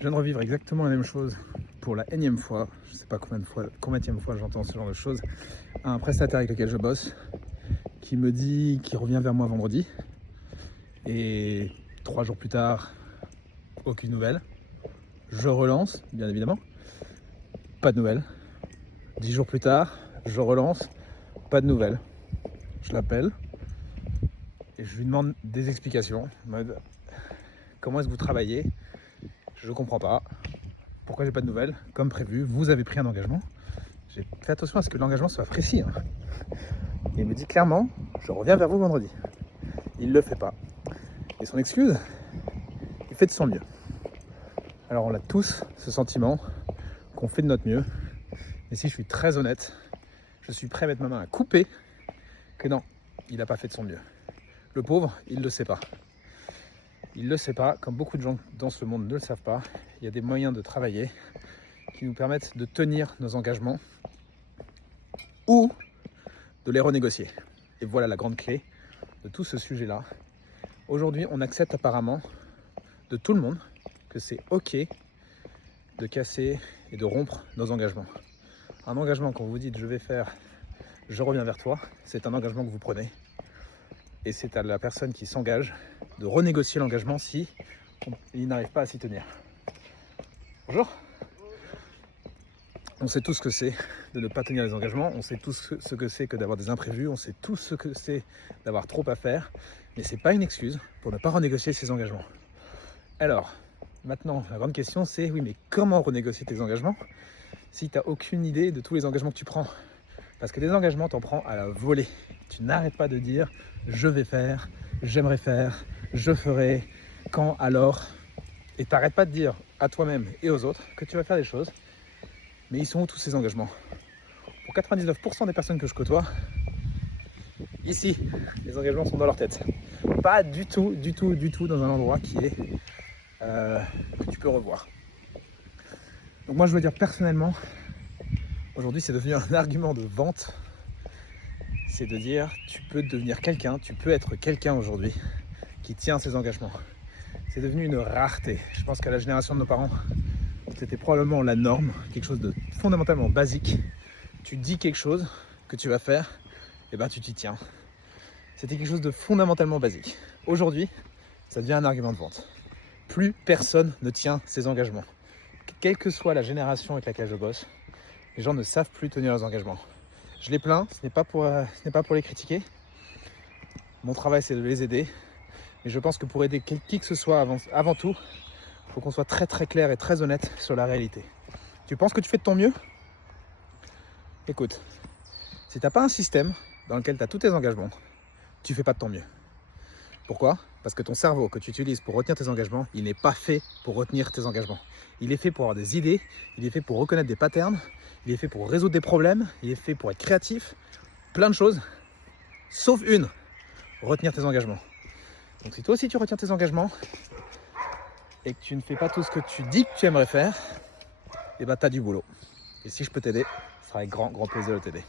Je viens de revivre exactement la même chose pour la énième fois. Je ne sais pas combienième fois j'entends ce genre de choses. Un prestataire avec lequel je bosse qui me dit qu'il revient vers moi vendredi. Et 3 jours plus tard, aucune nouvelle. Je relance, bien évidemment. Pas de nouvelles. 10 jours plus tard, je relance. Pas de nouvelles. Je l'appelle et je lui demande des explications. En mode, comment est-ce que vous travaillez? Je comprends pas. Pourquoi j'ai pas de nouvelles? Comme prévu, vous avez pris un engagement. J'ai fait attention à ce que l'engagement soit précis. Il me dit clairement, je reviens vers vous vendredi. Il le fait pas. Et son excuse, il fait de son mieux. Alors on a tous ce sentiment qu'on fait de notre mieux. Et si je suis très honnête, je suis prêt à mettre ma main à couper que non, il n'a pas fait de son mieux. Le pauvre, il ne le sait pas. Il ne le sait pas, comme beaucoup de gens dans ce monde ne le savent pas. Il y a des moyens de travailler qui nous permettent de tenir nos engagements ou de les renégocier. Et voilà la grande clé de tout ce sujet-là. Aujourd'hui, on accepte apparemment de tout le monde que c'est OK de casser et de rompre nos engagements. Un engagement, quand vous dites je vais faire, je reviens vers toi, c'est un engagement que vous prenez. Et c'est à la personne qui s'engage de renégocier l'engagement si il n'arrive pas à s'y tenir. Bonjour. On sait tous ce que c'est de ne pas tenir les engagements, on sait tous ce que c'est que d'avoir des imprévus, on sait tous ce que c'est d'avoir trop à faire, mais c'est pas une excuse pour ne pas renégocier ses engagements. Alors, maintenant, la grande question c'est, oui, mais comment renégocier tes engagements si tu n'as aucune idée de tous les engagements que tu prends? Parce que des engagements, t'en prends à la volée. Tu n'arrêtes pas de dire « je vais faire »,« j'aimerais faire »,« je ferai »,« quand, alors ». Et tu n'arrêtes pas de dire à toi-même et aux autres que tu vas faire des choses. Mais ils sont où tous ces engagements? Pour 99% des personnes que je côtoie, ici, les engagements sont dans leur tête. Pas du tout dans un endroit qui est que tu peux revoir. Donc moi je veux dire personnellement, aujourd'hui c'est devenu un argument de vente. C'est de dire tu peux devenir quelqu'un, tu peux être quelqu'un aujourd'hui qui tient ses engagements. C'est devenu une rareté. Je pense qu'à la génération de nos parents, c'était probablement la norme, quelque chose de fondamentalement basique. Tu dis quelque chose que tu vas faire, et ben tu t'y tiens. C'était quelque chose de fondamentalement basique. Aujourd'hui, ça devient un argument de vente. Plus personne ne tient ses engagements. Quelle que soit la génération avec laquelle je bosse, les gens ne savent plus tenir leurs engagements. Je les plains, ce n'est pas pour les critiquer. Mon travail, c'est de les aider. Mais je pense que pour aider qui que ce soit avant tout, il faut qu'on soit très clair et très honnête sur la réalité. Tu penses que tu fais de ton mieux? Écoute, si tu n'as pas un système dans lequel tu as tous tes engagements, tu ne fais pas de ton mieux. Pourquoi? Parce que ton cerveau que tu utilises pour retenir tes engagements, il n'est pas fait pour retenir tes engagements. Il est fait pour avoir des idées, il est fait pour reconnaître des patterns, il est fait pour résoudre des problèmes, il est fait pour être créatif, plein de choses, sauf une, retenir tes engagements. Donc si toi aussi tu retiens tes engagements et que tu ne fais pas tout ce que tu dis que tu aimerais faire, et ben tu as du boulot. Et si je peux t'aider, ce sera avec grand plaisir de t'aider.